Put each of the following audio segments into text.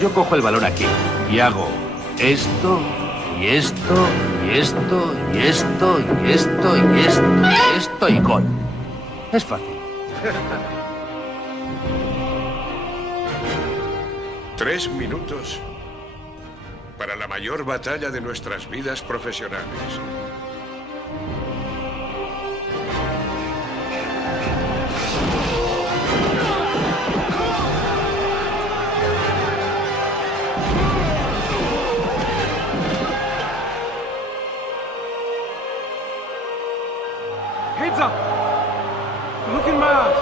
Yo cojo el balón aquí y hago esto, y esto, y esto, y esto, y esto, y esto, y esto, y gol. Es fácil. 3 minutos para la mayor batalla de nuestras vidas profesionales. Heads up! Look in my eyes.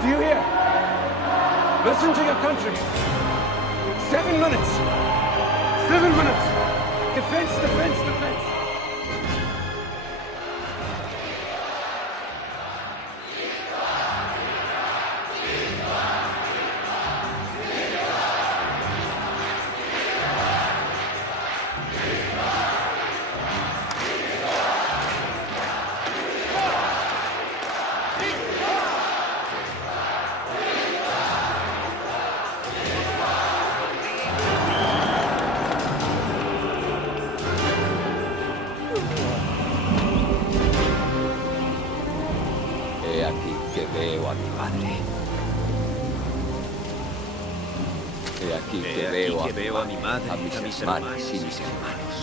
Do you hear? Listen to your country. 7 minutes. 7 minutes. Defense, defense, defense. He aquí que veo a mi madre. He aquí que veo a mi madre, a mis hermanas y mis hermanos.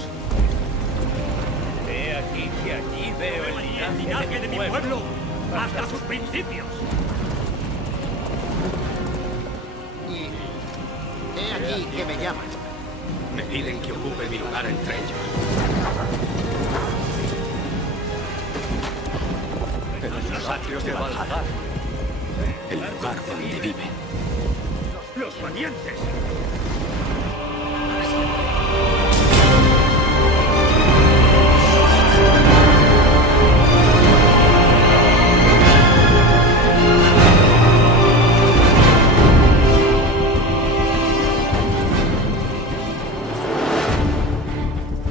He aquí que allí veo el linaje de mi pueblo hasta sus principios. Y he aquí que me llaman. Me piden que ocupe mi lugar entre ellos. Los atrios de Valhalla, el lugar donde viven. ¡Los valientes!